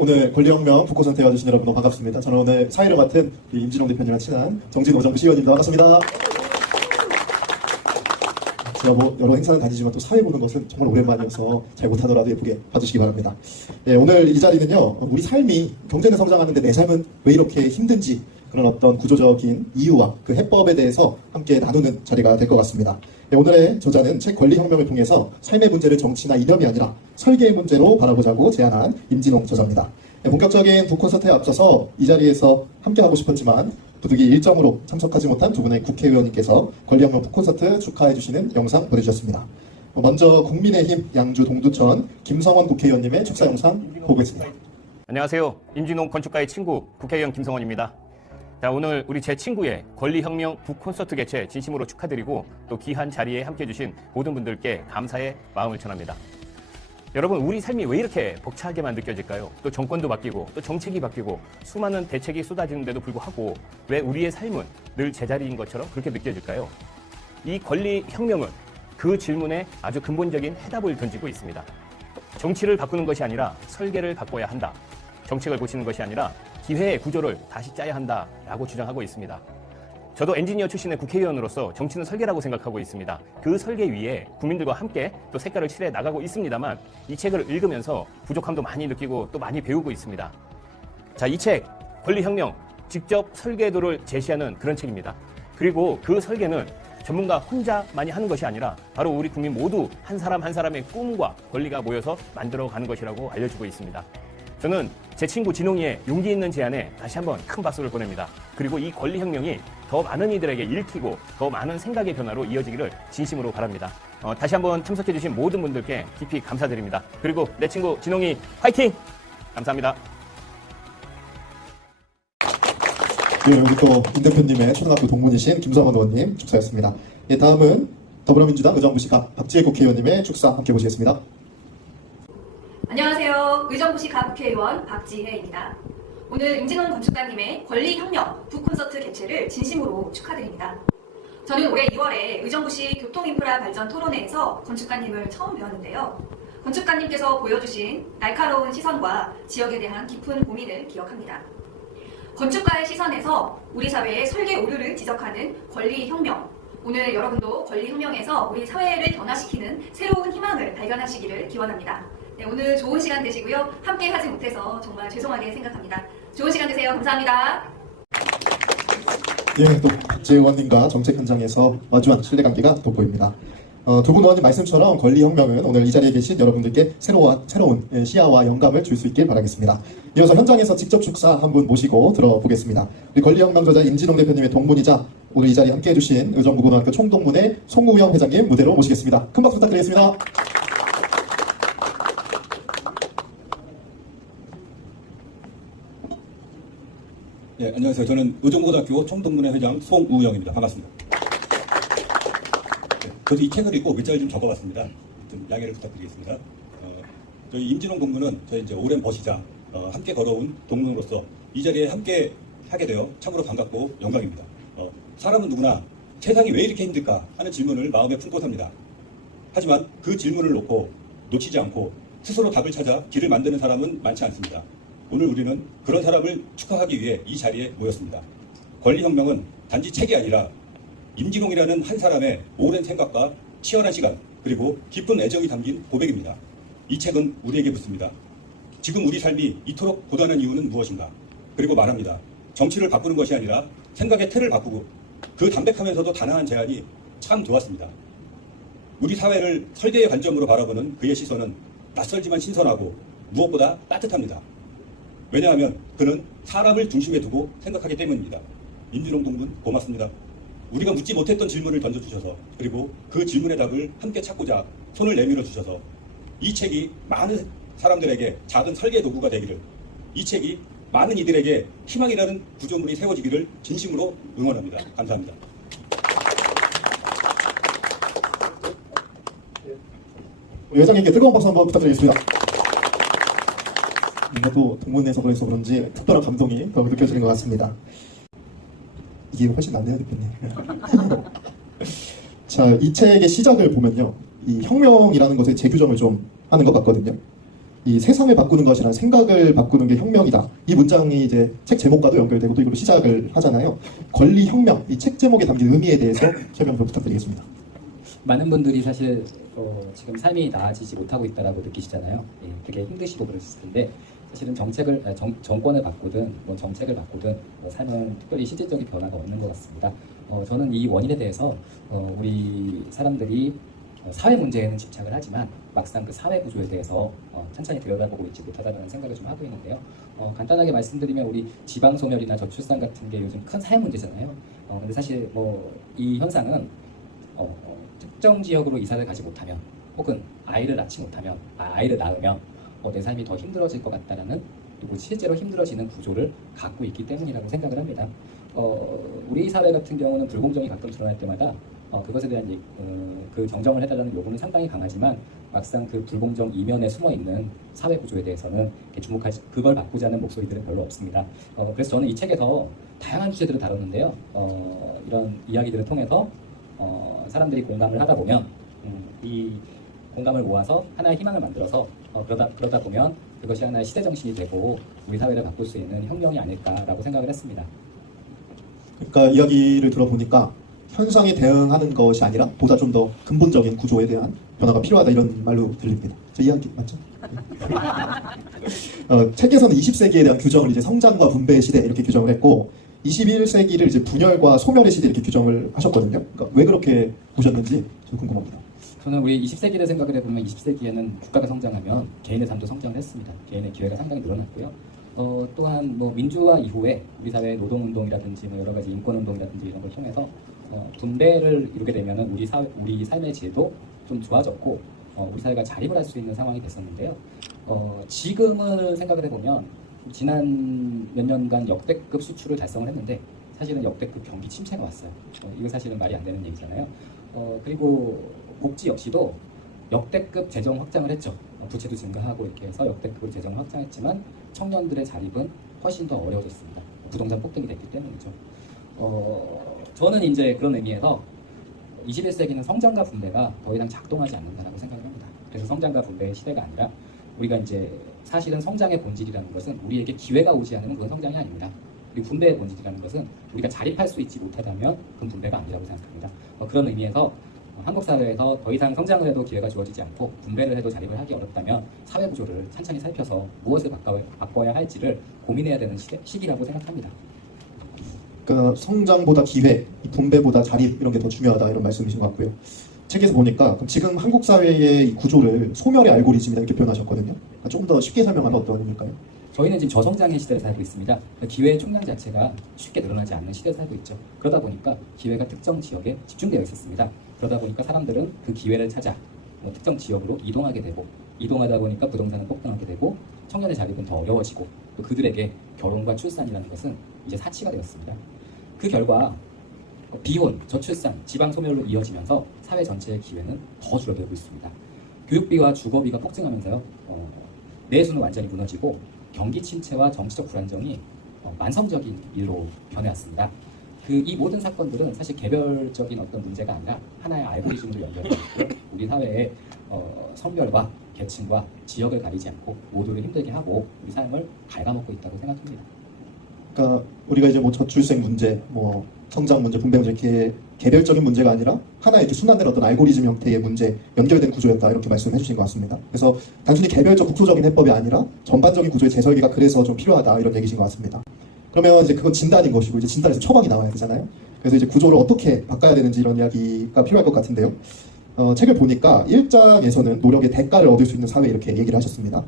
오늘 권리혁명 북코선택 와주신 여러분 너무 반갑습니다. 저는 오늘 사회를 맡은 임진홍 대표님이랑 친한 정진호 정부 시의원입니다. 반갑습니다. 제가 여러 행사는 다니지만 또 사회 보는 것은 정말 오랜만이어서 잘 못하더라도 예쁘게 봐주시기 바랍니다. 예, 오늘 이 자리는요, 우리 삶이 경제는 성장하는데 내 삶은 왜 이렇게 힘든지 그런 어떤 구조적인 이유와 그 해법에 대해서 함께 나누는 자리가 될 것 같습니다. 예, 오늘의 저자는 책 권리혁명을 통해서 삶의 문제를 정치나 이념이 아니라 설계의 문제로 바라보자고 제안한 임진홍 저자입니다. 예, 본격적인 북콘서트에 앞서서 이 자리에서 함께하고 싶었지만 부득이 일정으로 참석하지 못한 두 분의 국회의원님께서 권리혁명 북콘서트 축하해주시는 영상 보내주셨습니다. 먼저 국민의힘 양주 동두천 김성원 국회의원님의 축사 영상 보겠습니다. 안녕하세요. 임진홍 건축가의 친구 국회의원 김성원입니다. 자, 오늘 우리 제 친구의 권리혁명 북콘서트 개최 진심으로 축하드리고 또 귀한 자리에 함께해 주신 모든 분들께 감사의 마음을 전합니다. 여러분, 우리 삶이 왜 이렇게 벅차게만 느껴질까요? 또 정권도 바뀌고 또 정책이 바뀌고 수많은 대책이 쏟아지는데도 불구하고 왜 우리의 삶은 늘 제자리인 것처럼 그렇게 느껴질까요? 이 권리혁명은 그 질문에 아주 근본적인 해답을 던지고 있습니다. 정치를 바꾸는 것이 아니라 설계를 바꿔야 한다. 정책을 고치는 것이 아니라 기회의 구조를 다시 짜야 한다라고 주장하고 있습니다. 저도 엔지니어 출신의 국회의원으로서 정치는 설계라고 생각하고 있습니다. 그 설계 위에 국민들과 함께 또 색깔을 칠해 나가고 있습니다만 이 책을 읽으면서 부족함도 많이 느끼고 또 많이 배우고 있습니다. 자, 이 책 권리혁명 직접 설계도를 제시하는 그런 책입니다. 그리고 그 설계는 전문가 혼자만이 하는 것이 아니라 바로 우리 국민 모두 한 사람 한 사람의 꿈과 권리가 모여서 만들어가는 것이라고 알려주고 있습니다. 저는 제 친구 진홍이의 용기 있는 제안에 다시 한번 큰 박수를 보냅니다. 그리고 이 권리혁명이 더 많은 이들에게 읽히고 더 많은 생각의 변화로 이어지기를 진심으로 바랍니다. 다시 한번 참석해주신 모든 분들께 깊이 감사드립니다. 그리고 내 친구 진홍이 화이팅! 감사합니다. 네, 여기 또 임 대표님의 초등학교 동문이신 김성원 의원님 축사였습니다. 예, 다음은 더불어민주당 의정부시갑 박지혜 국회의원님의 축사 함께 보시겠습니다. 안녕하세요. 의정부시갑 국회의원 박지혜입니다. 오늘 임진홍 건축가님의 권리혁명 북콘서트 개최를 진심으로 축하드립니다. 저는 올해 2월에 의정부시 교통인프라 발전 토론회에서 건축가님을 처음 뵈었는데요. 건축가님께서 보여주신 날카로운 시선과 지역에 대한 깊은 고민을 기억합니다. 건축가의 시선에서 우리 사회의 설계 오류를 지적하는 권리혁명, 오늘 여러분도 권리혁명에서 우리 사회를 변화시키는 새로운 희망을 발견하시기를 기원합니다. 네, 오늘 좋은 시간 되시고요. 함께 하지 못해서 정말 죄송하게 생각합니다. 좋은 시간 되세요. 감사합니다. 예, 또 박지혜 의원님과 정책 현장에서 마주한 신뢰관계가 돋보입니다. 두 분 의원님 말씀처럼 권리혁명은 오늘 이 자리에 계신 여러분들께 새로운 시야와 영감을 줄 수 있길 바라겠습니다. 이어서 현장에서 직접 축사 한 분 모시고 들어보겠습니다. 우리 권리혁명 저자 임진홍 대표님의 동문이자 오늘 이 자리에 함께해 주신 의정부고등학교 총동문회 송우영 회장님 무대로 모시겠습니다. 큰 박수 부탁드리겠습니다. 네, 안녕하세요. 저는 의정부고등학교 총동문회 회장 송우영입니다. 반갑습니다. 네, 저도 이 책을 읽고 글자를 좀 적어봤습니다. 좀 양해를 부탁드리겠습니다. 저희 임진홍 동문은 저희 이제 오랜 버시자 함께 걸어온 동문으로서 이 자리에 함께 하게 되어 참으로 반갑고 영광입니다. 사람은 누구나 세상이 왜 이렇게 힘들까 하는 질문을 마음에 품고 삽니다. 하지만 그 질문을 놓치지 않고 스스로 답을 찾아 길을 만드는 사람은 많지 않습니다. 오늘 우리는 그런 사람을 축하하기 위해 이 자리에 모였습니다. 권리혁명은 단지 책이 아니라 임진홍이라는 한 사람의 오랜 생각과 치열한 시간 그리고 깊은 애정이 담긴 고백입니다. 이 책은 우리에게 묻습니다. 지금 우리 삶이 이토록 고단한 이유는 무엇인가? 그리고 말합니다. 정치를 바꾸는 것이 아니라 생각의 틀을 바꾸고 그 담백하면서도 단아한 제안이 참 좋았습니다. 우리 사회를 설계의 관점으로 바라보는 그의 시선은 낯설지만 신선하고 무엇보다 따뜻합니다. 왜냐하면 그는 사람을 중심에 두고 생각하기 때문입니다. 임진홍 동문 고맙습니다. 우리가 묻지 못했던 질문을 던져주셔서 그리고 그 질문의 답을 함께 찾고자 손을 내밀어 주셔서 이 책이 많은 사람들에게 작은 설계 도구가 되기를, 이 책이 많은 이들에게 희망이라는 구조물이 세워지기를 진심으로 응원합니다. 감사합니다. 회장님께 뜨거운 박수 한번 부탁드리겠습니다. 또 동문회에서 그래서 그런지 특별한 감동이 더 느껴지는 것 같습니다. 이게 훨씬 낫네요, 대표님. 자, 이 책의 시작을 보면요, 이 혁명이라는 것의 재규정을 좀 하는 것 같거든요. 이 세상을 바꾸는 것이란 생각을 바꾸는 게 혁명이다. 이 문장이 이제 책 제목과도 연결되고 또 이걸로 시작을 하잖아요. 권리혁명, 이 책 제목에 담긴 의미에 대해서 설명 좀 부탁드리겠습니다. 많은 분들이 사실 지금 삶이 나아지지 못하고 있다라고 느끼시잖아요. 예, 되게 힘드시고 그러실 텐데 사실은 정권을 바꾸든 정책을 바꾸든 삶은 특별히 실질적인 변화가 없는 것 같습니다. 저는 이 원인에 대해서 우리 사람들이 사회 문제에는 집착을 하지만 막상 그 사회 구조에 대해서 천천히 들여다보고 있지 못하다는 생각을 좀 하고 있는데요. 간단하게 말씀드리면 우리 지방 소멸이나 저출산 같은 게 요즘 큰 사회 문제잖아요. 근데 사실 이 현상은 특정 지역으로 이사를 가지 못하면 혹은 아이를 낳으면 내 삶이 더 힘들어질 것 같다라는 그리고 실제로 힘들어지는 구조를 갖고 있기 때문이라고 생각을 합니다. 우리 사회 같은 경우는 불공정이 가끔 드러날 때마다 그것에 대한 그 정정을 해달라는 요구는 상당히 강하지만 막상 그 불공정 이면에 숨어 있는 사회 구조에 대해서는 그걸 바꾸지 않는 목소리들은 별로 없습니다. 그래서 저는 이 책에서 다양한 주제들을 다뤘는데요. 이런 이야기들을 통해서 사람들이 공감을 하다 보면 이 공감을 모아서 하나의 희망을 만들어서 그러다 보면 그것이 하나의 시대 정신이 되고 우리 사회를 바꿀 수 있는 혁명이 아닐까라고 생각을 했습니다. 그러니까 이야기를 들어보니까 현상에 대응하는 것이 아니라 보다 좀 더 근본적인 구조에 대한 변화가 필요하다 이런 말로 들립니다. 저 이야기 맞죠? 책에서는 20세기에 대한 규정을 이제 성장과 분배의 시대 이렇게 규정을 했고 21세기를 이제 분열과 소멸의 시대 이렇게 규정을 하셨거든요. 그러니까 왜 그렇게 보셨는지 좀 궁금합니다. 저는 우리 20세기를 생각을 해보면 20세기에는 국가가 성장하면 개인의 삶도 성장을 했습니다. 개인의 기회가 상당히 늘어났고요. 또한 민주화 이후에 우리 사회 노동운동이라든지 여러 가지 인권운동이라든지 이런 걸 통해서 분배를 이루게 되면은 우리 삶의 질도 좀 좋아졌고 우리 사회가 자립을 할 수 있는 상황이 됐었는데요. 지금을 생각을 해보면 지난 몇 년간 역대급 수출을 달성을 했는데 사실은 역대급 경기 침체가 왔어요. 이거 사실은 말이 안 되는 얘기잖아요. 그리고 복지 역시도 역대급 재정 확장을 했죠. 부채도 증가하고 이렇게 해서 역대급으로 재정을 확장했지만 청년들의 자립은 훨씬 더 어려워졌습니다. 부동산 폭등이 됐기 때문이죠. 저는 이제 그런 의미에서 21세기는 성장과 분배가 더 이상 작동하지 않는다라고 생각을 합니다. 그래서 성장과 분배의 시대가 아니라 우리가 이제 사실은 성장의 본질이라는 것은 우리에게 기회가 오지 않으면 그건 성장이 아닙니다. 그리고 분배의 본질이라는 것은 우리가 자립할 수 있지 못하다면 그건 분배가 아니라고 생각합니다. 그런 의미에서 한국 사회에서 더 이상 성장을 해도 기회가 주어지지 않고 분배를 해도 자립을 하기 어렵다면 사회 구조를 찬찬히 살펴서 무엇을 바꿔야 할지를 고민해야 되는 시기라고 생각합니다. 그러니까 성장보다 기회, 분배보다 자립 이런 게 더 중요하다 이런 말씀이신 것 같고요. 책에서 보니까 지금 한국 사회의 이 구조를 소멸의 알고리즘이다 이렇게 표현하셨거든요. 그러니까 조금 더 쉽게 설명하면 어떤 의미일까요? 저희는 지금 저성장의 시대를 살고 있습니다. 기회의 총량 자체가 쉽게 늘어나지 않는 시대를 살고 있죠. 그러다 보니까 기회가 특정 지역에 집중되어 있었습니다. 그러다 보니까 사람들은 그 기회를 찾아 특정 지역으로 이동하게 되고 이동하다 보니까 부동산은 폭등하게 되고 청년의 자립은 더 어려워지고 또 그들에게 결혼과 출산이라는 것은 이제 사치가 되었습니다. 그 결과 비혼, 저출산, 지방 소멸로 이어지면서 사회 전체의 기회는 더 줄어들고 있습니다. 교육비와 주거비가 폭증하면서요. 내수는 완전히 무너지고 경기 침체와 정치적 불안정이 만성적인 일로 변해왔습니다. 이 모든 사건들은 사실 개별적인 어떤 문제가 아니라 하나의 알고리즘으로 연결되어 있고 우리 사회의 성별과 계층과 지역을 가리지 않고 모두를 힘들게 하고 우리 삶을 갉아먹고 있다고 생각합니다. 그러니까 우리가 이제 저출생 문제, 성장 문제, 분배 문제 이렇게 개별적인 문제가 아니라 하나의 이렇게 순환된 어떤 알고리즘 형태의 문제, 연결된 구조였다 이렇게 말씀해 주신 것 같습니다. 그래서 단순히 개별적 국소적인 해법이 아니라 전반적인 구조의 재설계가 그래서 좀 필요하다 이런 얘기신 것 같습니다. 그러면 이제 그건 진단인 것이고 이제 진단에서 처방이 나와야 되잖아요. 그래서 이제 구조를 어떻게 바꿔야 되는지 이런 이야기가 필요할 것 같은데요. 책을 보니까 1장에서는 노력의 대가를 얻을 수 있는 사회 이렇게 얘기를 하셨습니다.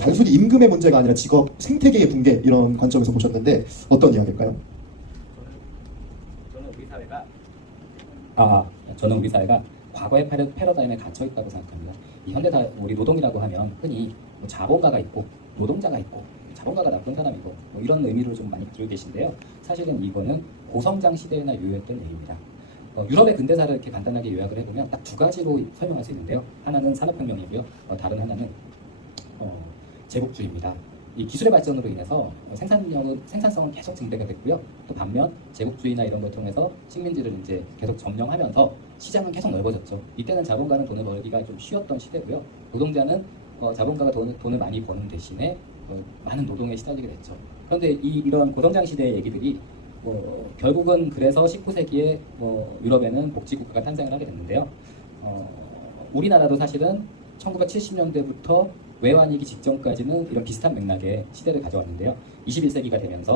단순히 임금의 문제가 아니라 직업 생태계의 붕괴 이런 관점에서 보셨는데 어떤 이야기일까요? 저는 우리 사회가 과거의 패러다임에 갇혀 있다고 생각합니다. 이 현대사 우리 노동이라고 하면 흔히 자본가가 있고 노동자가 있고 자본가가 나쁜 사람이고 이런 의미를 좀 많이 가지고 계신데요. 사실은 이거는 고성장 시대에나 유효했던 얘기입니다. 유럽의 근대사를 이렇게 간단하게 요약을 해보면 딱 두 가지로 설명할 수 있는데요. 하나는 산업혁명이고요. 다른 하나는 제국주의입니다. 이 기술의 발전으로 인해서 생산성은 계속 증대가 됐고요. 또 반면 제국주의나 이런 걸 통해서 식민지를 이제 계속 점령하면서 시장은 계속 넓어졌죠. 이때는 자본가는 돈을 벌기가 좀 쉬웠던 시대고요. 노동자는 자본가가 돈을 많이 버는 대신에 많은 노동에 시달리게 됐죠. 그런데 이런 고성장 시대의 얘기들이 결국은 그래서 19세기에 유럽에는 복지국가가 탄생을 하게 됐는데요. 우리나라도 사실은 1970년대부터 외환위기 직전까지는 이런 비슷한 맥락의 시대를 가져왔는데요. 21세기가 되면서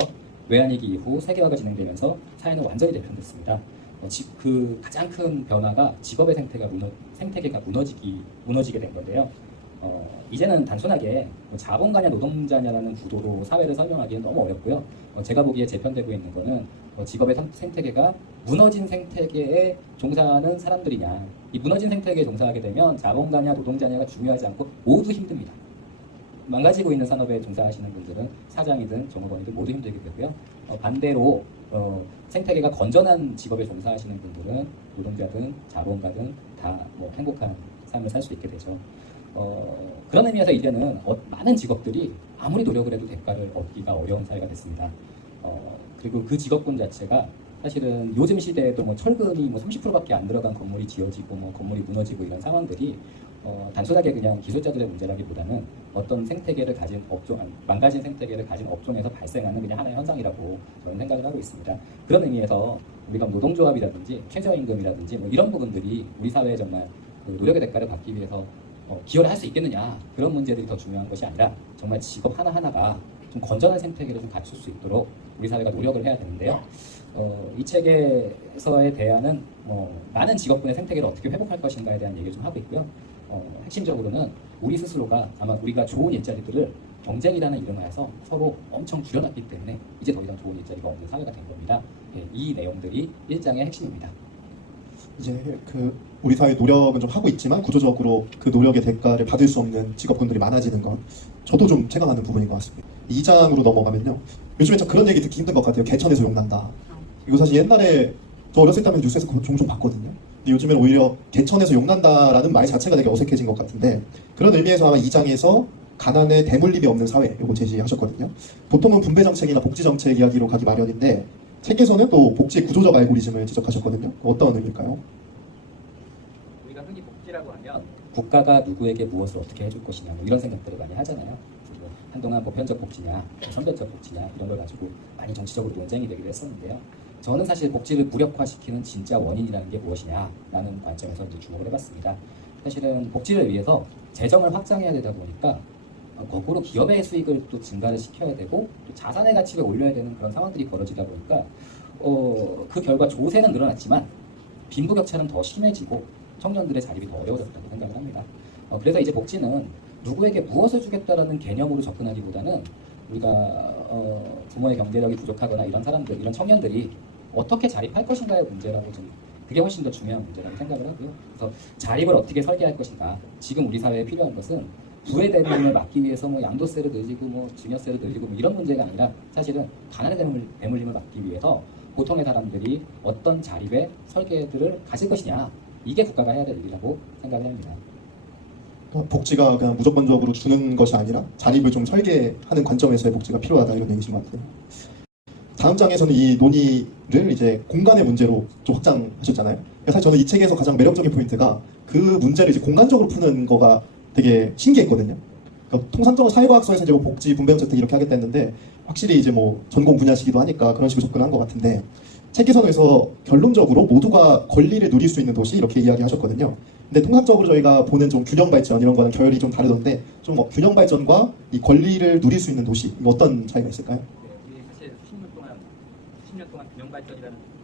외환위기 이후 세계화가 진행되면서 사회는 완전히 재편됐습니다. 그 가장 큰 변화가 직업의 생태계가 무너지게 된 건데요. 이제는 단순하게 자본가냐 노동자냐라는 구도로 사회를 설명하기는 너무 어렵고요. 제가 보기에 재편되고 있는 거는 직업의 생태계가 무너진 생태계에 종사하는 사람들이냐, 이 무너진 생태계에 종사하게 되면 자본가냐 노동자냐가 중요하지 않고 모두 힘듭니다. 망가지고 있는 산업에 종사하시는 분들은 사장이든 종업원이든 모두 힘들게 되고요. 반대로 생태계가 건전한 직업에 종사하시는 분들은 노동자든 자본가든 다 행복한 삶을 살 수 있게 되죠. 그런 의미에서 이제는 많은 직업들이 아무리 노력을 해도 대가를 얻기가 어려운 사회가 됐습니다. 그리고 그 직업군 자체가 사실은 요즘 시대에도 철근이 30%밖에 안 들어간 건물이 지어지고 건물이 무너지고 이런 상황들이 단순하게 그냥 기술자들의 문제라기보다는 어떤 생태계를 가진 망가진 생태계를 가진 업종에서 발생하는 그냥 하나의 현상이라고 저는 생각을 하고 있습니다. 그런 의미에서 우리가 노동조합이라든지 최저임금이라든지 이런 부분들이 우리 사회에 정말 그 노력의 대가를 받기 위해서 기여를 할 수 있겠느냐, 그런 문제들이 더 중요한 것이 아니라 정말 직업 하나하나가 좀 건전한 생태계를 좀 갖출 수 있도록 우리 사회가 노력을 해야 되는데요. 이 책에서의 대안은 많은 직업군의 생태계를 어떻게 회복할 것인가에 대한 얘기를 좀 하고 있고요. 핵심적으로는 우리 스스로가 아마 우리가 좋은 일자리들을 경쟁이라는 이름을 해서 서로 엄청 줄여놨기 때문에 이제 더 이상 좋은 일자리가 없는 사회가 된 겁니다. 이 내용들이 1장의 핵심입니다. 이제 우리 사회 노력은 좀 하고 있지만 구조적으로 그 노력의 대가를 받을 수 없는 직업군들이 많아지는 건 저도 좀 체감하는 부분인 것 같습니다. 2장으로 넘어가면요. 요즘에 참 그런 얘기 듣기 힘든 것 같아요. 개천에서 욕난다. 이거 사실 옛날에 저 어렸을 때면 뉴스에서 그거 종종 봤거든요. 근데 요즘에는 오히려 개천에서 욕난다라는 말 자체가 되게 어색해진 것 같은데, 그런 의미에서 아마 2장에서 가난에 대물림이 없는 사회, 이거 제시하셨거든요. 보통은 분배정책이나 복지정책 이야기로 가기 마련인데 책에서는 또 복지 구조적 알고리즘을 지적하셨거든요. 어떤 의미일까요? 우리가 흔히 복지라고 하면 국가가 누구에게 무엇을 어떻게 해줄 것이냐 이런 생각들을 많이 하잖아요. 한동안 보편적 복지냐 선별적 복지냐 이런 걸 가지고 많이 정치적으로 논쟁이 되기도 했었는데요. 저는 사실 복지를 무력화시키는 진짜 원인이라는 게 무엇이냐라는 관점에서 이제 주목을 해봤습니다. 사실은 복지를 위해서 재정을 확장해야 되다 보니까 거꾸로 기업의 수익을 또 증가를 시켜야 되고 또 자산의 가치를 올려야 되는 그런 상황들이 벌어지다 보니까 그 결과 조세는 늘어났지만 빈부격차는 더 심해지고 청년들의 자립이 더 어려워졌다고 생각을 합니다. 그래서 이제 복지는 누구에게 무엇을 주겠다라는 개념으로 접근하기보다는 우리가 부모의 경제력이 부족하거나 이런 사람들, 이런 청년들이 어떻게 자립할 것인가의 문제라고 좀, 그게 훨씬 더 중요한 문제라고 생각을 하고요. 그래서 자립을 어떻게 설계할 것인가, 지금 우리 사회에 필요한 것은 부의 대물림을 막기 위해서 양도세를 늘리고 증여세를 늘리고 이런 문제가 아니라 사실은 가난의 대물림을 막기 위해서 보통의 사람들이 어떤 자립의 설계들을 가질 것이냐, 이게 국가가 해야 될 일이라고 생각을 합니다. 복지가 그냥 무조건적으로 주는 것이 아니라 자립을 좀 설계하는 관점에서의 복지가 필요하다, 이런 얘기신 것 같아요. 다음 장에서는 이 논의를 이제 공간의 문제로 좀 확장하셨잖아요. 사실 저는 이 책에서 가장 매력적인 포인트가 그 문제를 이제 공간적으로 푸는 거가 되게 신기했거든요. 그러니까 통상적으로 사회과학서에서 이제 복지 분배정책 이렇게 하겠다 했는데 확실히 이제 전공 분야시기도 하니까 그런 식으로 접근한 것 같은데, 책 개선에서 결론적으로 모두가 권리를 누릴 수 있는 도시 이렇게 이야기하셨거든요. 근데 통상적으로 저희가 보는 좀 균형 발전 이런 거는 결이 좀 다르던데, 좀 균형 발전과 이 권리를 누릴 수 있는 도시, 이거 어떤 차이가 있을까요? 우리 사실 수십 년 동안 균형 발전이라는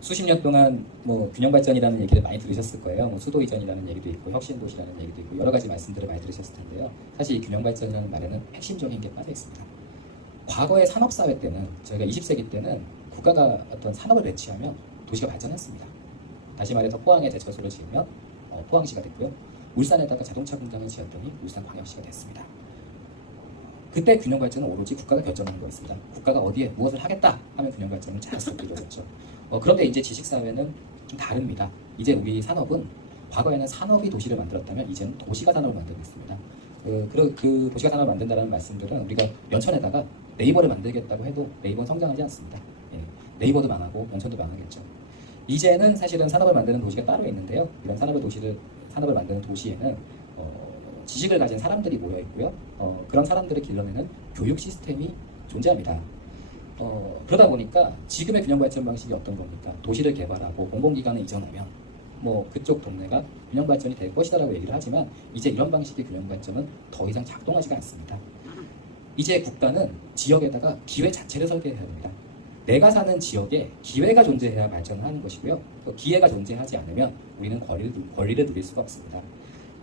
수십 년 동안 균형 발전이라는 얘기를 많이 들으셨을 거예요. 수도 이전이라는 얘기도 있고 혁신 도시라는 얘기도 있고 여러 가지 말씀들을 많이 들으셨을 텐데요. 사실 이 균형 발전이라는 말에는 핵심적인 게 빠져 있습니다. 과거의 산업 사회 때는, 저희가 20세기 때는 국가가 어떤 산업을 배치하면 도시가 발전했습니다. 다시 말해서 포항에 제철소를 지으면 포항시가 됐고요. 울산에다가 자동차 공장을 지었더니 울산광역시가 됐습니다. 그때 균형 발전은 오로지 국가가 결정하는 거였습니다. 국가가 어디에 무엇을 하겠다 하면 균형 발전을 자연스럽게 이루어졌죠. 그런데 이제 지식사회는 좀 다릅니다. 이제 우리 산업은, 과거에는 산업이 도시를 만들었다면 이제는 도시가 산업을 만들고 있습니다. 그 도시가 산업을 만든다는 말씀들은 우리가 연천에다가 네이버를 만들겠다고 해도 네이버는 성장하지 않습니다. 네이버도 망하고 연천도 망하겠죠. 이제는 사실은 산업을 만드는 도시가 따로 있는데요. 이런 산업을 만드는 도시에는 지식을 가진 사람들이 모여 있고요. 그런 사람들을 길러내는 교육 시스템이 존재합니다. 그러다 보니까 지금의 균형 발전 방식이 어떤 겁니까? 도시를 개발하고 공공기관을 이전하면 뭐 그쪽 동네가 균형 발전이 될 것이다라고 얘기를 하지만 이제 이런 방식의 균형 발전은 더 이상 작동하지가 않습니다. 이제 국가는 지역에다가 기회 자체를 설계해야 합니다. 내가 사는 지역에 기회가 존재해야 발전을 하는 것이고요. 또 기회가 존재하지 않으면 우리는 권리를 누릴 수가 없습니다.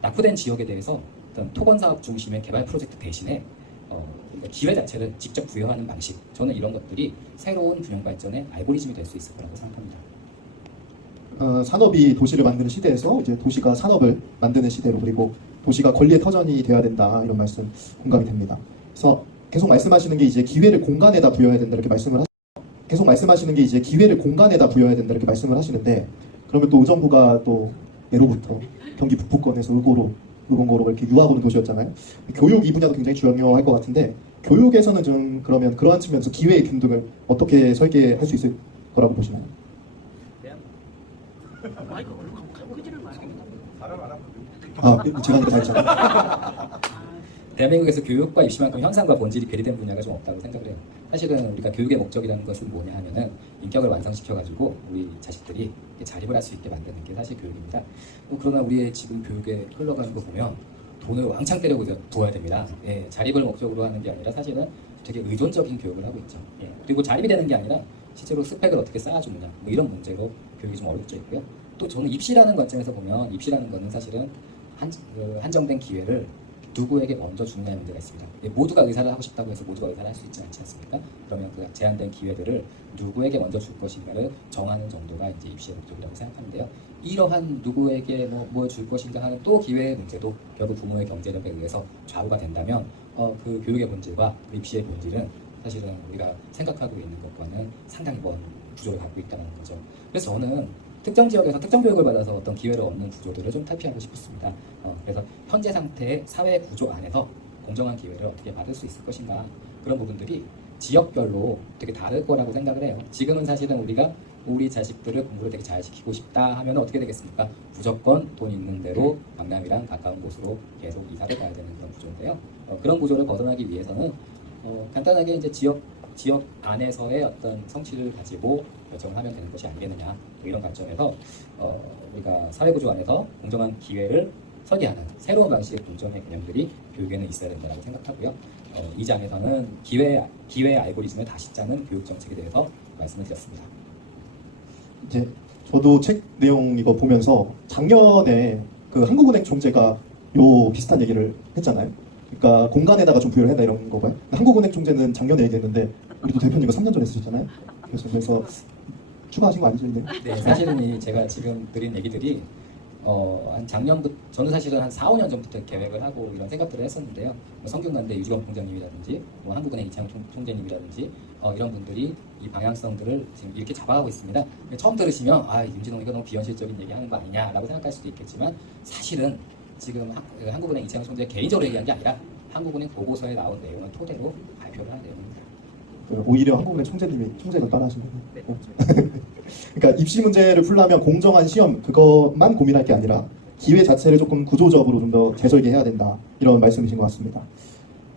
낙후된 지역에 대해서 어떤 토건사업 중심의 개발 프로젝트 대신에 그러니까 기회 자체를 직접 부여하는 방식, 저는 이런 것들이 새로운 균형 발전의 알고리즘이 될 수 있을 거라고 생각합니다. 산업이 도시를 만드는 시대에서 이제 도시가 산업을 만드는 시대로, 그리고 도시가 권리의 터전이 돼야 된다, 이런 말씀 공감이 됩니다. 그래서 계속 말씀하시는 게 이제 기회를 공간에다 부여해야 된다 이렇게 말씀을 하시는데, 그러면 또 의정부가 또 예로부터 경기 북부권에서 의공고로 이렇게 유학 오는 도시였잖아요. 교육 이 분야도 굉장히 중요할 것 같은데, 교육에서는 좀 그러면 그러한 측면에서 기회의 균등을 어떻게 설계할 수 있을 거라고 보시나요? 제가 이렇게 다 했잖아요. 대한민국에서 교육과 입시만큼 현상과 본질이 괴리된 분야가 좀 없다고 생각을 해요. 사실은 우리가 교육의 목적이라는 것은 뭐냐 하면은 인격을 완성시켜가지고 우리 자식들이 자립을 할 수 있게 만드는 게 사실 교육입니다. 그러나 우리의 지금 교육에 흘러가는 거 보면 돈을 왕창 때려 부어야 됩니다. 예, 자립을 목적으로 하는 게 아니라 사실은 되게 의존적인 교육을 하고 있죠. 예, 그리고 자립이 되는 게 아니라 실제로 스펙을 어떻게 쌓아주느냐, 뭐 이런 문제로 교육이 좀 어렵져 있고요. 또 저는 입시라는 관점에서 보면 입시라는 거는 사실은 한정된 기회를 누구에게 먼저 주느냐의 문제가 있습니다. 모두가 의사를 하고 싶다고 해서 모두가 의사를 할 수 있지 않지 않습니까? 그러면 그 제한된 기회들을 누구에게 먼저 줄 것인가를 정하는 정도가 이제 입시의 목적이라고 생각하는데요. 이러한 누구에게 뭘 줄 것인가 하는 또 기회의 문제도 결국 부모의 경제력에 의해서 좌우가 된다면 그 교육의 본질과 그 입시의 본질은 사실은 우리가 생각하고 있는 것과는 상당히 먼 구조를 갖고 있다는 거죠. 그래서 저는 특정 지역에서 특정 교육을 받아서 어떤 기회를 얻는 구조들을 좀 탈피하고 싶었습니다. 그래서 현재 상태의 사회 구조 안에서 공정한 기회를 어떻게 받을 수 있을 것인가, 그런 부분들이 지역별로 되게 다를 거라고 생각을 해요. 지금은 사실은 우리가 우리 자식들을 공부를 되게 잘 시키고 싶다 하면 어떻게 되겠습니까? 무조건 돈 있는 대로 강남이랑 가까운 곳으로 계속 이사를 가야 되는 그런 구조인데요. 그런 구조를 벗어나기 위해서는 간단하게 이제 지역 안에서의 어떤 성취를 가지고 결정을 하면 되는 것이 아니겠느냐, 이런 관점에서 우리가 사회구조 안에서 공정한 기회를 설계하는 새로운 방식의 공정의 개념들이 교육에는 있어야 된다고 생각하고요. 이 장에서는 기회의 알고리즘을 다시 짜는 교육 정책에 대해서 말씀을 드렸습니다. 이제 저도 책 내용 이거 보면서 작년에 그 한국은행 총재가 비슷한 얘기를 했잖아요. 그러니까 공간에다가 좀 부여를 해라 이런 거고요. 한국은행 총재는 작년에 얘기했는데 우리도 대표님과 3년 전에 했었잖아요. 그래서 추가하신 거 아니죠, 이제? 네, 사실은 제가 지금 드린 얘기들이 한 작년부터, 저는 사실은 한 4, 5년 전부터 계획을 하고 이런 생각들을 했었는데요. 성균관대 유주건 총장님이라든지 한국은행 이창용 총재님이라든지 이런 분들이 이 방향성들을 지금 이렇게 잡아가고 있습니다. 처음 들으시면 임진홍 이거 너무 비현실적인 얘기하는 거 아니냐라고 생각할 수도 있겠지만, 사실은 지금 한국은행 이창용 총재 개인적으로 얘기한 게 아니라 한국은행 보고서에 나온 내용을 토대로 발표를 한 내용입니다. 오히려 한국은행 총재가 따라하신 거예요. 네. 그러니까 입시 문제를 풀려면 공정한 시험 그것만 고민할 게 아니라 기회 자체를 조금 구조적으로 좀 더 재설계해야 된다, 이런 말씀이신 것 같습니다.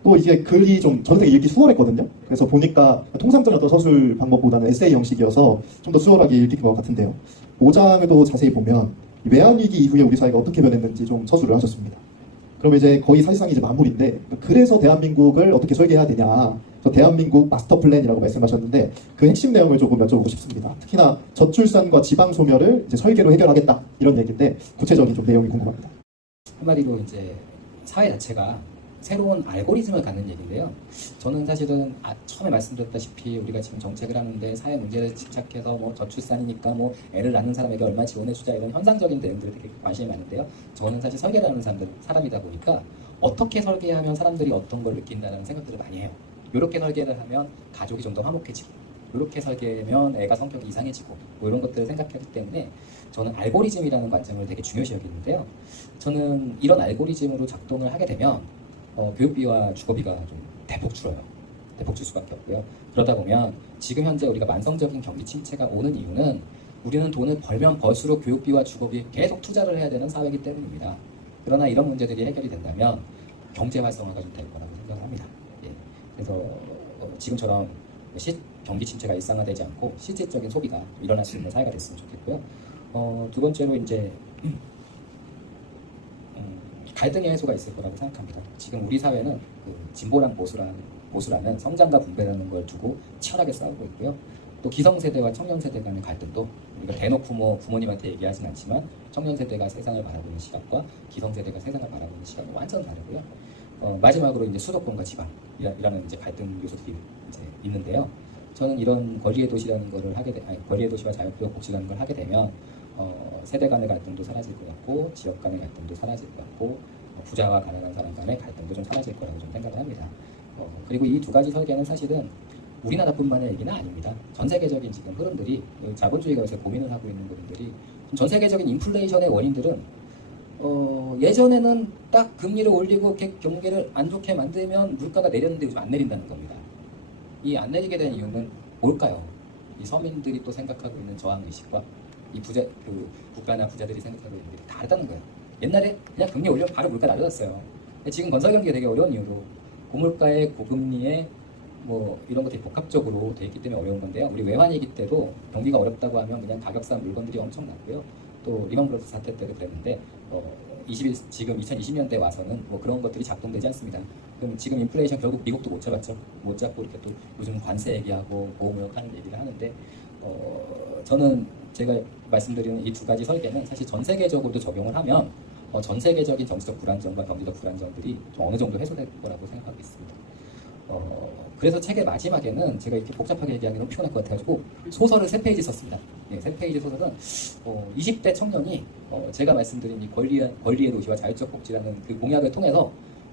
또 이게 글이 좀 저는 되게 읽기 수월했거든요. 그래서 보니까 통상적인 어떤 서술 방법보다는 에세이 형식이어서 좀 더 수월하게 읽힐 것 같은데요. 5장을 자세히 보면 외환위기 이후에 우리 사회가 어떻게 변했는지 좀 서술을 하셨습니다. 그럼 이제 거의 사실상 이제 마무리인데, 그래서 대한민국을 어떻게 설계해야 되냐, 대한민국 마스터 플랜이라고 말씀하셨는데 그 핵심 내용을 조금 여쭤보고 싶습니다. 특히나 저출산과 지방 소멸을 이제 설계로 해결하겠다, 이런 얘기인데 구체적인 좀 내용이 궁금합니다. 한마디로 이제 사회 자체가 새로운 알고리즘을 갖는 얘기인데요. 저는 사실은 처음에 말씀드렸다시피 우리가 지금 정책을 하는데 사회 문제를 집착해서 저출산이니까 애를 낳는 사람에게 얼마 지원해주자, 이런 현상적인 내용들이 되게 관심이 많은데요. 저는 사실 설계를 하는 사람이다 보니까 어떻게 설계하면 사람들이 어떤 걸 느낀다는 생각들을 많이 해요. 이렇게 설계를 하면 가족이 좀 더 화목해지고, 이렇게 설계하면 애가 성격이 이상해지고, 이런 것들을 생각하기 때문에 저는 알고리즘이라는 관점을 되게 중요시 여기는데요. 저는 이런 알고리즘으로 작동을 하게 되면 교육비와 주거비가 좀 대폭 줄어요. 대폭 줄 수밖에 없고요. 그러다 보면 지금 현재 우리가 만성적인 경기 침체가 오는 이유는 우리는 돈을 벌면 벌수록 교육비와 주거비에 계속 투자를 해야 되는 사회이기 때문입니다. 그러나 이런 문제들이 해결이 된다면 경제 활성화가 좀 될 거라고 생각을 합니다. 예. 그래서 지금처럼 경기 침체가 일상화되지 않고 실질적인 소비가 일어날 수 있는 사회가 됐으면 좋겠고요. 두 번째로 이제 갈등의 해소가 있을 거라고 생각합니다. 지금 우리 사회는 그 진보랑 보수라는 성장과 분배라는 걸 두고 치열하게 싸우고 있고요. 또 기성세대와 청년세대 간의 갈등도 우리가 대놓고 부모님한테 얘기하진 않지만 청년세대가 세상을 바라보는 시각과 기성세대가 세상을 바라보는 시각이 완전 다르고요. 마지막으로 이제 수도권과 지방이라는 이제 갈등 요소들이 이제 있는데요. 저는 이런 권리의 도시라는 거를 권리의 도시와 자유구역 복지라는 걸 하게 되면 세대 간의 갈등도 사라질 것 같고 지역 간의 갈등도 사라질 것 같고 부자와 가난한 사람 간의 갈등도 좀 사라질 거라고 좀 생각을 합니다. 그리고 이 두 가지 설계는 사실은 우리나라뿐만의 얘기는 아닙니다. 전 세계적인 지금 흐름들이 자본주의가 요새 고민을 하고 있는 부분들이 전 세계적인 인플레이션의 원인들은 예전에는 딱 금리를 올리고 경기를 안 좋게 만들면 물가가 내렸는데 요즘 안 내린다는 겁니다. 이 안 내리게 된 이유는 뭘까요? 이 서민들이 또 생각하고 있는 저항 의식과 이 국가나 부자들이 생각하고 있는 게 다르다는 거예요. 옛날에 그냥 금리 올리면 바로 물가 낮아졌어요. 지금 건설 경기가 되게 어려운 이유로 고물가에 고금리에 이런 것들이 복합적으로 돼 있기 때문에 어려운 건데요. 우리 외환위기 때도 경기가 어렵다고 하면 그냥 가격싼 물건들이 엄청 났고요. 또 리먼브러스 사태 때도 그랬는데 지금 2020년대 와서는 그런 것들이 작동되지 않습니다. 그럼 지금 인플레이션 결국 미국도 못 잡았죠. 못 잡고 이렇게 또 요즘 관세 얘기하고 보호무역하는 얘기를 하는데 저는 제가 말씀드리는 이 두 가지 설계는 사실 전 세계적으로도 적용을 하면 전 세계적인 정치적 불안정과 경제적 불안정들이 좀 어느 정도 해소될 거라고 생각하고 있습니다. 그래서 책의 마지막에는 제가 이렇게 복잡하게 얘기하기 너무 피곤할 것 같아가지고 소설을 3페이지 썼습니다. 3페이지 소설은 20대 청년이 제가 말씀드린 이 권리의 도시와 자유적 복지라는 그 공약을 통해서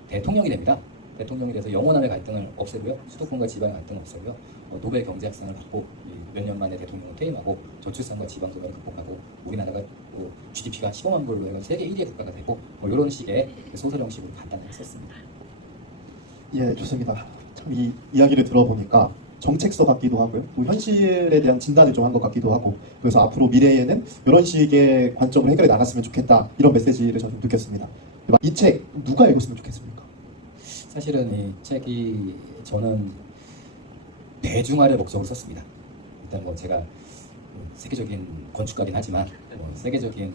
대통령이 됩니다. 대통령이 돼서 영원한의 갈등을 없애고요. 수도권과 지방의 갈등을 없애고요. 노벨 경제학상을 받고 몇 년 만에 대통령을 퇴임하고 저출산과 지방소비를 극복하고 우리나라가 GDP가 15만 불로 해서 세계 1위의 국가가 되고 이런 식의 소설 형식으로 간단하게 썼습니다. 예, 좋습니다. 참 이 이야기를 들어보니까 정책서 같기도 하고요. 현실에 대한 진단을 좀 한 것 같기도 하고 그래서 앞으로 미래에는 이런 식의 관점을 해결해 나갔으면 좋겠다 이런 메시지를 저는 느꼈습니다. 이 책 누가 읽었으면 좋겠습니까? 사실은 이 책이 저는 대중화를 목적으로 썼습니다. 일단 제가 세계적인 건축가긴 하지만 세계적인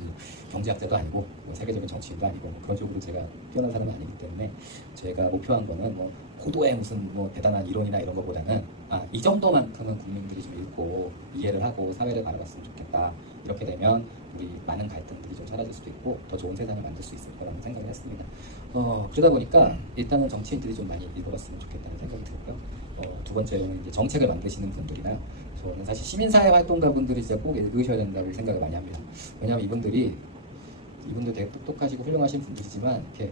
경제학자도 아니고 세계적인 정치인도 아니고 그런 쪽으로 제가 뛰어난 사람은 아니기 때문에 제가 목표한 거는 고도의 무슨 대단한 이론이나 이런 거보다는 이 정도만큼은 국민들이 좀 읽고 이해를 하고 사회를 바라봤으면 좋겠다. 이렇게 되면 우리 많은 갈등들이 좀 사라질 수도 있고 더 좋은 세상을 만들 수 있을 거라는 생각을 했습니다. 그러다 보니까 일단은 정치인들이 좀 많이 읽어봤으면 좋겠다는 생각이 들고요. 두 번째로는 이제 정책을 만드시는 분들이나 저는 사실 시민사회 활동가분들이 진짜 꼭 읽으셔야 된다고 생각을 많이 합니다. 왜냐하면 이분들 되게 똑똑하시고 훌륭하신 분들이지만 이렇게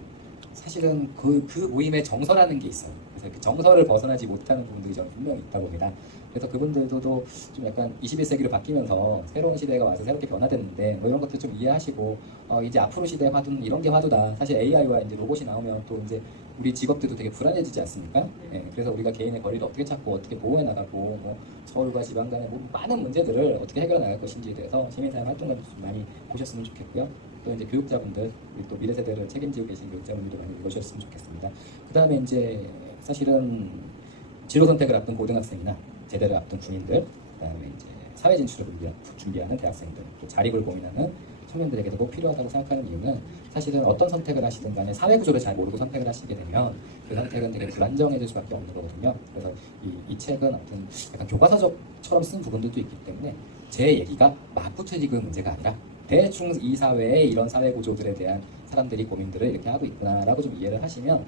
사실은 그 모임의 정서라는 게 있어요. 그래서 그 정서를 벗어나지 못하는 부분들이 저는 분명히 있다고 봅니다. 그래서 그분들도 좀 약간 21세기로 바뀌면서 새로운 시대가 와서 새롭게 변화됐는데 이런 것들 좀 이해하시고 이제 앞으로 시대의 화두는 이런 게 화두다. 사실 AI와 이제 로봇이 나오면 또 이제 우리 직업들도 되게 불안해지지 않습니까? 예, 그래서 우리가 개인의 권리를 어떻게 찾고 어떻게 보호해 나가고 서울과 지방 간의 많은 문제들을 어떻게 해결해 나갈 것인지에 대해서 시민사회 활동가들 좀 많이 보셨으면 좋겠고요. 또 이제 교육자분들, 또 미래 세대를 책임지고 계신 교육자분들도 많이 읽으셨으면 좋겠습니다. 그 다음에 이제 사실은 진로 선택을 앞둔 고등학생이나 제대를 앞둔 군인들, 그다음에 이제 사회 진출을 준비하는 대학생들, 또 자립을 고민하는 청년들에게도 꼭 필요하다고 생각하는 이유는 사실은 어떤 선택을 하시든 간에 사회 구조를 잘 모르고 선택을 하시게 되면 그 선택은 되게 불안정해질 수밖에 없는 거거든요. 그래서 이 책은 아무튼 약간 교과서적처럼 쓴 부분들도 있기 때문에 제 얘기가 맞붙으리그 문제가 아니라 대충 이 사회의 이런 사회 구조들에 대한 사람들이 고민들을 이렇게 하고 있구나라고 좀 이해를 하시면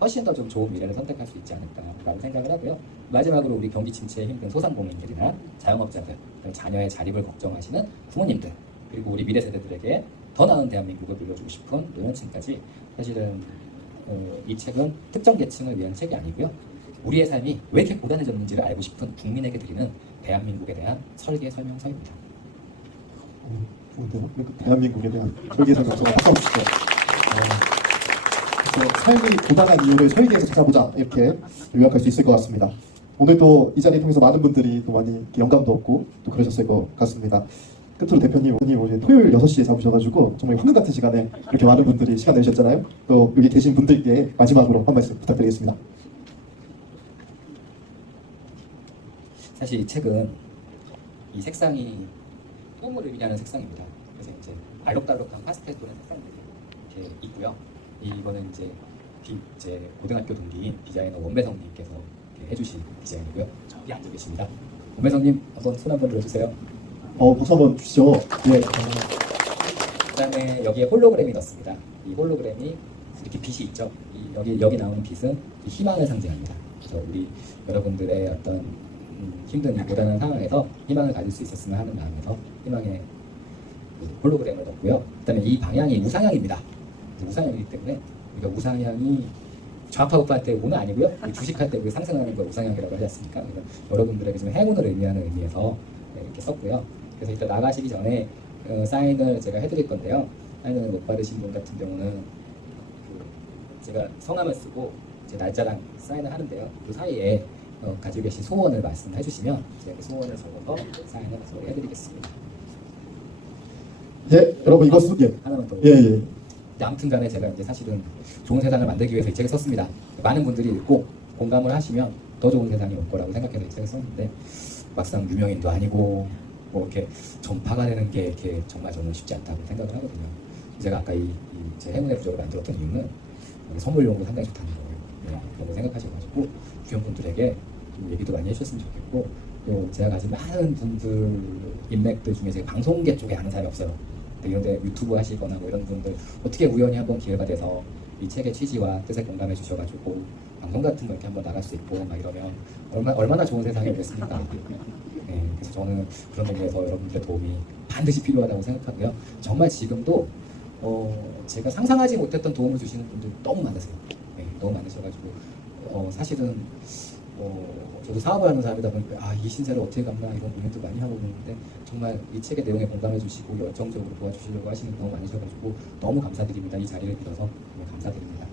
훨씬 더 좀 좋은 미래를 선택할 수 있지 않을까라는 생각을 하고요. 마지막으로 우리 경기 침체에 힘든 소상공인들이나 자영업자들, 자녀의 자립을 걱정하시는 부모님들, 그리고 우리 미래 세대들에게 더 나은 대한민국을 물려주고 싶은 노년층까지 사실은 이 책은 특정 계층을 위한 책이 아니고요. 우리의 삶이 왜 이렇게 고단해졌는지를 알고 싶은 국민에게 드리는 대한민국에 대한 설계 설명서입니다. 좋은데요? 대한민국에 대한 설계 설명서가 아까우시죠. 그래서 삶이 고단한 이유를 설계해서 찾아보자 이렇게 요약할 수 있을 것 같습니다. 오늘 또 이 자리 통해서 많은 분들이 또 많이 영감도 얻고 또 그러셨을 것 같습니다. 끝으로 대표님 오늘 토요일 6시에 잡으셔가지고 정말 황금 같은 시간에 이렇게 많은 분들이 시간 내주셨잖아요. 또 여기 계신 분들께 마지막으로 한 말씀 부탁드리겠습니다. 사실 이 책은 이 색상이 꿈을 의미하는 색상입니다. 그래서 이제 알록달록한 파스텔 톤의 색상들이 이렇게 있고요. 이거는 이제 고등학교 동기인 디자이너 원배성님께서 이렇게 해주신 디자인이고요. 저기 앉아 계십니다. 원배성님 한번 손 한번 들어주세요. 박수 한번 주시죠. 예. 그다음에 여기에 홀로그램이 넣습니다. 이 홀로그램이 이렇게 빛이 있죠. 여기 나오는 빛은 이 희망을 상징합니다. 그래서 우리 여러분들의 어떤 힘든 이 고단한 상황에서 희망을 가질 수 있었으면 하는 마음에서 희망의 홀로그램을 넣고요. 그다음에 이 방향이 우상향입니다. 우상향이기 때문에 우리가 우상향이 좌파우파할 때 우는 아니고요. 주식할 때 우리 상승하는 걸 우상향이라고 하지 않습니까? 그래서 여러분들에게 좀 행운을 의미하는 의미에서 이렇게 썼고요. 그래서 일단 나가시기 전에 사인을 제가 해드릴 건데요. 사인을 못 받으신 분 같은 경우는 제가 성함을 쓰고 제 날짜랑 사인을 하는데요. 그 사이에 가지고 계신 소원을 말씀해 주시면 제가 그 소원을 적어서 사인을 해드리겠습니다. 예, 여러분 이것은 예. 하나만 더. 예. 아무튼간에 제가 이제 사실은 좋은 세상을 만들기 위해서 이 책을 썼습니다. 많은 분들이 읽고 공감을 하시면 더 좋은 세상이 올 거라고 생각해서 이 책을 썼는데 막상 유명인도 아니고 뭐 이렇게 전파가 되는 게 이렇게 정말 저는 쉽지 않다고 생각을 하거든요. 제가 아까 제 행운의 부적을 만들었던 이유는 선물용으로 상당히 좋다는 거예요. 네, 그런 거 생각하셔가지고 주변 분들에게 좀 얘기도 많이 해주셨으면 좋겠고 또 제가 가진 많은 분들 인맥들 중에 제가 방송계 쪽에 아는 사람이 없어요. 이런데 유튜브 하시거나 뭐 이런 분들 어떻게 우연히 한번 기회가 돼서 이 책의 취지와 뜻에 공감해 주셔가지고 방송 같은 거 이렇게 한번 나갈 수 있고 막 이러면 얼마나 좋은 세상이 됐습니까? 네, 그래서 저는 그런 의미에서 여러분들의 도움이 반드시 필요하다고 생각하고요. 정말 지금도 제가 상상하지 못했던 도움을 주시는 분들 너무 많으세요. 네, 너무 많으셔가지고 사실은 저도 사업을 하는 사람이다 보니까 이 신세를 어떻게 갚나 이런 고민도 많이 하고 있는데 정말 이 책의 내용에 공감해 주시고 열정적으로 도와주시려고 하시는 분 너무 많으셔가지고 너무 감사드립니다. 이 자리를 빌어서 정말 감사드립니다.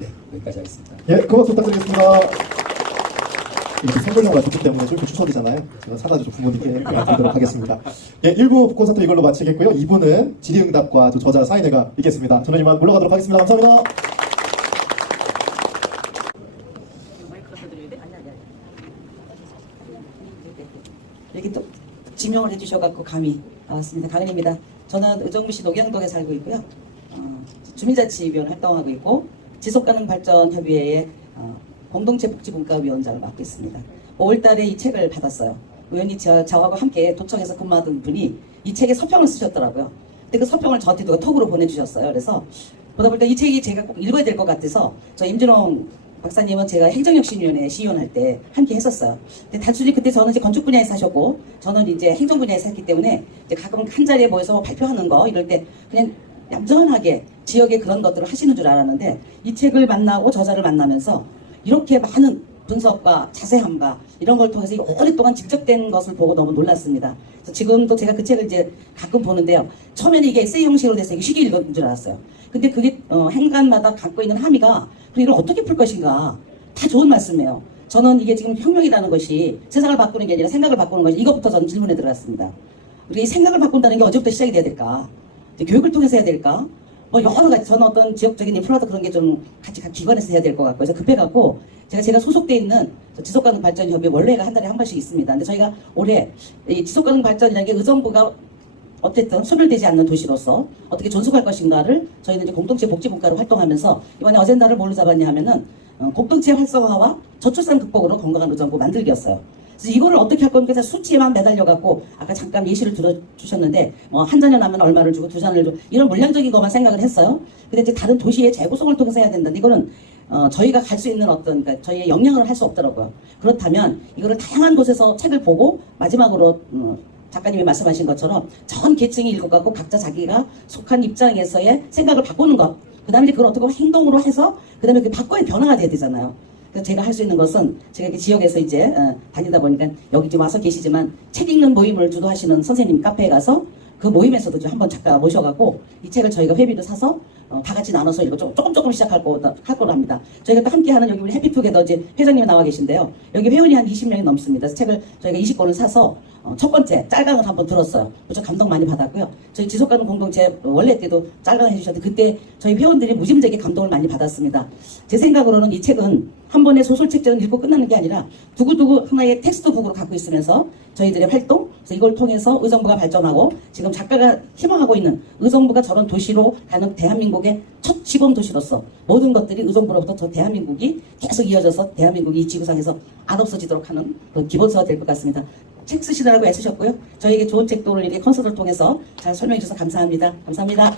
네, 여기까지 하겠습니다. 예, 그 박수 부탁드리겠습니다. 이렇게 선물료가 좋기 때문에 좀 추석이잖아요. 제가 사다 주 부모님께 드리도록 하겠습니다. 예, 1부 콘서트 이걸로 마치겠고요. 2부는 질의응답과 또 저자 사인회가 있겠습니다. 저는 이만 물러가도록 하겠습니다. 감사합니다. 이렇게 또 지명을 해주셔갖고 감히 나왔습니다. 강은입니다. 저는 의정부시 녹영동에 살고 있고요. 주민자치위원 활동하고 있고 지속가능발전협의회의 공동체복지분과위원장을 맡고 있습니다. 5월달에 이 책을 받았어요. 우연히 저하고 함께 도청에서 근무하던 분이 이 책에 서평을 쓰셨더라고요. 근데 그 서평을 저한테 누가 톡으로 보내주셨어요. 그래서 보다 보니까 이 책이 제가 꼭 읽어야 될 것 같아서 저 임진홍 박사님은 제가 행정혁신위원회 시의원할 때 함께 했었어요. 근데 단순히 그때 저는 이제 건축 분야에서 하셨고 저는 이제 행정 분야에서 했기 때문에 이제 가끔 한 자리에 모여서 발표하는 거 이럴 때 그냥 얌전하게 지역의 그런 것들을 하시는 줄 알았는데 이 책을 만나고 저자를 만나면서 이렇게 많은 분석과 자세함과 이런 걸 통해서 오랫동안 집적된 것을 보고 너무 놀랐습니다. 그래서 지금도 제가 그 책을 이제 가끔 보는데요. 처음에는 이게 에세이 형식으로 돼서 이게 쉽게 읽은 줄 알았어요. 근데 그게 행간마다 갖고 있는 함의가 그럼 이걸 어떻게 풀 것인가 다 좋은 말씀이에요. 저는 이게 지금 혁명이라는 것이 세상을 바꾸는 게 아니라 생각을 바꾸는 것이 이것부터 저는 질문에 들어갔습니다. 우리 생각을 바꾼다는 게 언제부터 시작이 돼야 될까? 교육을 통해서 해야 될까? 뭐 여러 가지 저는 어떤 지역적인 인프라도 그런 게 좀 같이 각 기관에서 해야 될 것 같고 그래서 급해갖고 제가 소속돼 있는 지속가능발전협의회 원래가 한 달에 한 번씩 있습니다. 근데 저희가 올해 이 지속가능발전이라는 게 의정부가 어쨌든 소멸되지 않는 도시로서 어떻게 존속할 것인가를 저희는 이제 공동체 복지분과로 활동하면서 이번에 어젠다를 뭘로 잡았냐 하면은 공동체 활성화와 저출산 극복으로 건강한 의정부 만들기였어요. 그래서 이거를 어떻게 할 겁니까? 수치에만 매달려갖고 아까 잠깐 예시를 들어주셨는데 뭐 한 잔을 하면 얼마를 주고 두 잔을 주고 이런 물량적인 것만 생각을 했어요. 근데 이제 다른 도시의 재구성을 통해서 해야 된다. 이거는 저희가 갈 수 있는 어떤 그러니까 저희의 역량을 할 수 없더라고요. 그렇다면 이거를 다양한 곳에서 책을 보고 마지막으로 작가님이 말씀하신 것처럼 전 계층이 읽어갖고 각자 자기가 속한 입장에서의 생각을 바꾸는 것. 그 다음에 그걸 어떻게 행동으로 해서 그 다음에 그 바꿔야 변화가 돼야 되잖아요. 그래서 제가 할 수 있는 것은 제가 이렇게 지역에서 이제 다니다 보니까 여기 좀 와서 계시지만 책 읽는 모임을 주도하시는 선생님 카페에 가서 그 모임에서도 좀 한번 작가 모셔갖고 이 책을 저희가 회비도 사서 다 같이 나눠서 이거 조금 시작할 거로 합니다. 저희가 또 함께하는 여기 우리 해피투게더 이제 회장님이 나와 계신데요. 여기 회원이 한 20명이 넘습니다. 그래서 책을 저희가 20권을 사서 첫 번째 짤강을 한번 들었어요. 저 감동 많이 받았고요. 저희 지속가능 공동체 원래 때도 짤강 해주셨는데 그때 저희 회원들이 무짐작에 감동을 많이 받았습니다. 제 생각으로는 이 책은 한 번의 소설책처럼 읽고 끝나는 게 아니라 두고두고 하나의 텍스트북으로 갖고 있으면서 저희들의 활동, 그래서 이걸 통해서 의정부가 발전하고 지금 작가가 희망하고 있는 의정부가 저런 도시로 가는 대한민국의 첫 시범 도시로서 모든 것들이 의정부로부터 저 대한민국이 계속 이어져서 대한민국이 이 지구상에서 안 없어지도록 하는 그런 기본서가 될 것 같습니다. 책 쓰시느라고 애쓰셨고요. 저에게 좋은 책도 오늘 이렇게 콘서트를 통해서 잘 설명해 주셔서 감사합니다. 감사합니다.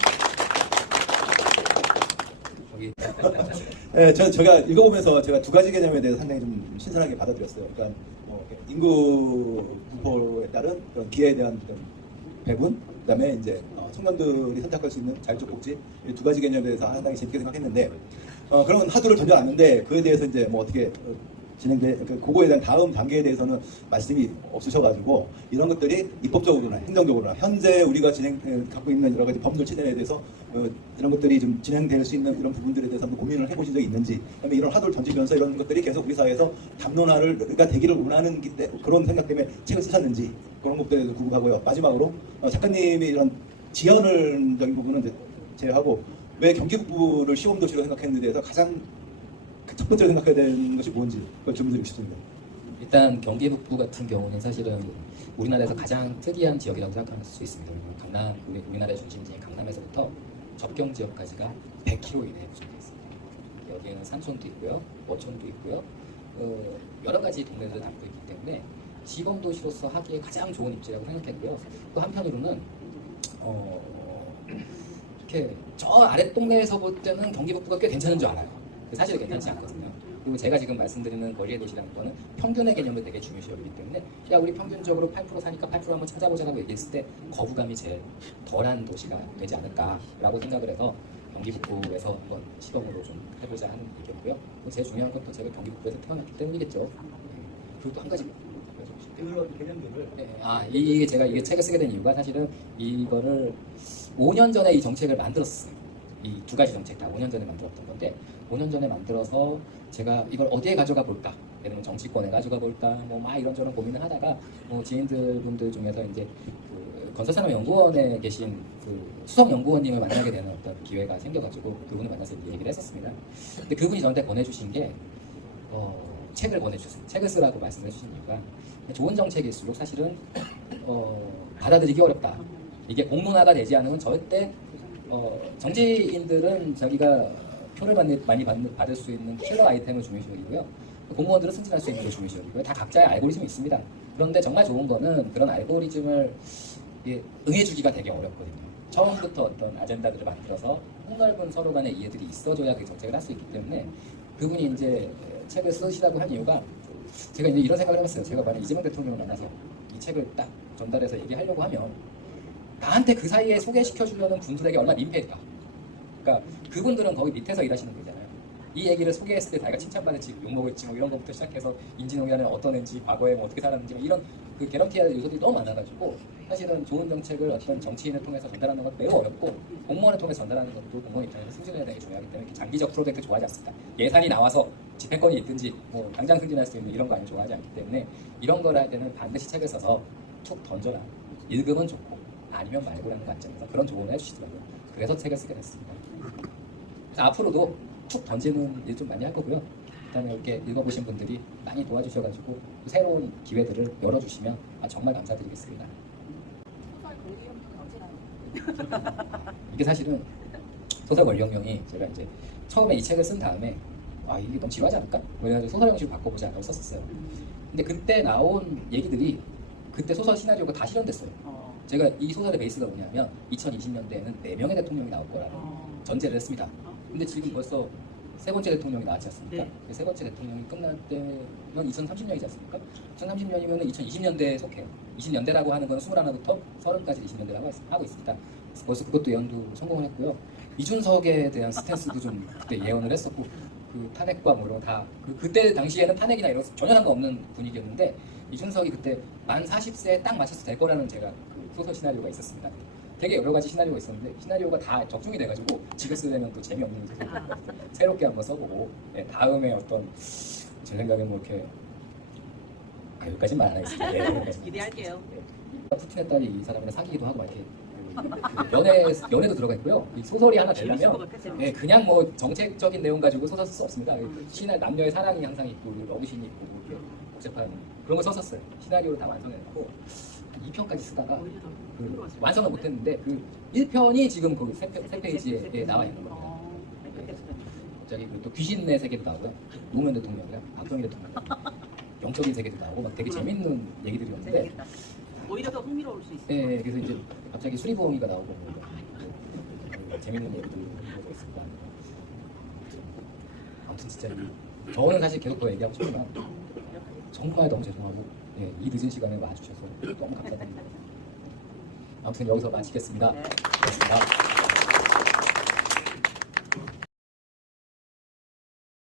네, 제가 읽어보면서 제가 두 가지 개념에 대해서 상당히 좀 신선하게 받아들였어요. 그러니까 인구 분포에 따른 그런 기회에 대한 그런 배분, 그다음에 이제 청년들이 선택할 수 있는 자율적 복지 이 두 가지 개념에 대해서 상당히 재밌게 생각했는데 그런 하두를 던져놨는데 그에 대해서 이제 뭐 어떻게 그거에 대한 다음 단계에 대해서는 말씀이 없으셔가지고 이런 것들이 입법적으로나 행정적으로나 현재 우리가 갖고 있는 여러 가지 법률 체제에 대해서 이런 것들이 좀 진행될 수 있는 이런 부분들에 대해서 한번 고민을 해보신 적이 있는지, 그다음에 이런 하도를 던지면서 이런 것들이 계속 우리 사회에서 담론화가 되기를 원하는 그런 생각 때문에 책을 쓰셨는지 그런 것들에 대해서 궁금하고요. 마지막으로 작가님이 이런 지연적인 부분은 이제 제외하고 왜 경기북부를 시범도시로 생각했는데 대해서 가장 첫 번째로 생각해야 되는 것이 뭔지 그걸 좀 드리고 싶습니다. 일단 경기 북부 같은 경우는 사실은 우리나라에서 가장 특이한 지역이라고 생각할 수 있습니다. 강남, 우리나라의 중심지인 강남에서부터 접경 지역까지가 100km 이내에 구성되어 있습니다. 여기에는 산촌도 있고요, 어촌도 있고요, 여러 가지 동네들을 담고 있기 때문에 시범도시로서 하기에 가장 좋은 입지라고 생각했고요. 또 한편으로는 이렇게 저 아랫 동네에서 볼 때는 경기 북부가 꽤 괜찮은 줄 알아요. 사실 괜찮지 않거든요. 그리고 제가 지금 말씀드리는 거리의 도시라는 거는 평균의 개념을 되게 중요시 여기기 때문에 야 우리 평균적으로 8% 사니까 8% 한번 찾아보자라고 얘기했을 때 거부감이 제일 덜한 도시가 되지 않을까라고 생각을 해서 경기북부에서 한번 시범으로 좀 해보자 하는 얘기였고요. 제일 중요한 건 또 제가 경기북부에서 태어났기 때문이겠죠. 그리고 또 한 가지 그런 개념들을 이게 제가 이게 책을 쓰게 된 이유가 사실은 이거를 5년 전에 이 정책을 만들었어요. 이 두 가지 정책 다 5년 전에 만들었던 건데 5년 전에 만들어서 제가 이걸 어디에 가져가 볼까? 예를 들면 정치권에 가져가 볼까? 뭐 막 이런저런 고민을 하다가 지인분들 중에서 이제 그 건설산업연구원에 계신 그 수석연구원님을 만나게 되는 어떤 기회가 생겨가지고 그분을 만나서 얘기를 했었습니다. 근데 그분이 저한테 보내주신 게 책을 보내주셨어요. 책을 쓰라고 말씀해 주신 이유가 좋은 정책일수록 사실은 받아들이기 어렵다. 이게 공론화가 되지 않으면 절대 정치인들은 자기가 표를 많이 받을 수 있는 킬러 아이템을 중요시 여기고요. 공무원들은 승진할 수 있는 걸 중요시 여기고요. 다 각자의 알고리즘이 있습니다. 그런데 정말 좋은 거는 그런 알고리즘을 응해주기가 되게 어렵거든요. 처음부터 어떤 아젠다들을 만들어서 폭넓은 서로 간의 이해들이 있어줘야 그 정책을 할 수 있기 때문에 그분이 이제 책을 쓰시라고 한 이유가 제가 이제 이런 생각을 해봤어요. 제가 만약 이재명 대통령을 만나서 이 책을 딱 전달해서 얘기하려고 하면 나한테 그 사이에 소개시켜주려는 분들에게 얼마나 민폐일까. 그러니까 그분들은 거기 밑에서 일하시는 분이잖아요. 이 얘기를 소개했을 때 자기가 칭찬받을지 욕먹을지 뭐 이런 것부터 시작해서 인진용이라는 어떤 애인지 과거에 뭐 어떻게 살았는지 뭐 이런 그 개런티할 요소들이 너무 많아가지고 사실은 좋은 정책을 어떤 정치인을 통해서 전달하는 건 매우 어렵고 공무원을 통해서 전달하는 것도 공무원 입장에서 승진해야 되게 중요하기 때문에 이렇게 장기적 프로젝트 좋아하지 않습니다. 예산이 나와서 집행권이 있든지 뭐 당장 승진할 수 있는 이런 거 아니면 좋아하지 않기 때문에 이런 걸 할 때는 반드시 책을 써서 툭 던져라. 읽으면 좋고 아니면 말고라는 관점에서 그런 조언을 해주시더라고요. 그래서 책을 쓰게 됐습니다. 그래서 앞으로도 툭 던지는 일 좀 많이 할 거고요. 그다음에 이렇게 읽어보신 분들이 많이 도와주셔가지고 새로운 기회들을 열어주시면 정말 감사드리겠습니다. 이게 사실은 소설 권리혁명이 제가 이제 처음에 이 책을 쓴 다음에 이게 너무 지루하지 않을까? 그래가지고 소설 형식을 바꿔보자 라고 썼었어요. 근데 그때 나온 얘기들이 그때 소설 시나리오가 다 실현됐어요. 제가 이 소설의 베이스가 뭐냐면 2020년대에는 4명의 대통령이 나올 거라고 전제를 했습니다. 근데 지금 벌써 세 번째 대통령이 나왔지 않습니까? 네. 세 번째 대통령이 끝날 때면 2030년이지 않습니까? 2030년이면 2020년대에 속해요. 20년대라고 하는 건 21부터 30까지 20년대라고 하고 있습니다. 벌써 그것도 연두 성공을 했고요. 이준석에 대한 스탠스도 좀 그때 예언을 했었고 그 탄핵과 뭐 이런 거 다 그때 당시에는 탄핵이나 이런 전혀 상관없는 분위기였는데 이준석이 그때 만 40세에 딱 맞춰서 될 거라는 제가 그 소설 시나리오가 있었습니다. 되게 여러 가지 시나리오가 있었는데 시나리오가 다 적중이 돼가지고 집에 쓰려면 또 재미없는 거 새롭게 한번 써보고 다음에 어떤 제 생각에 뭐 이렇게 여기까지만 안 하겠습니다. 여기까지만. 기대할게요. 푸틴의 딸이 이 사람이랑 사귀기도 하고 막 이렇게 연애도 들어가 있고요. 이 소설이 하나 재밌을 것 되려면 같아. 그냥 뭐 정책적인 내용 가지고 소설 쓸 수 없습니다. 신화 남녀의 사랑이 항상 있고 러브신이 있고 이렇게 복잡한 그런 거 썼었어요. 시나리오를 다 완성해놓고 2편까지 쓰다가 완성을 못했는데 그 1편이 지금 그 세 페이지에 나와 있는 겁니다. 갑자기 또 귀신의 세계도 나오고요. 노무현 대통령이랑 박정희 대통령 영적인 세계도 나오고 막 되게 재밌는 얘기들이었는데 재밌겠다. 오히려 더 흥미로울 수 있어요. 그래서 이제 갑자기 수리부엉이가 나오고 재밌는 얘기들이 있습니다. 아무튼 진짜 저는 사실 계속 더 얘기하고 싶지만 정말 너무 죄송하고 이 늦은 시간에 와주셔서 너무 감사드립니다. 아무튼 여기서 마치겠습니다. 고맙습니다.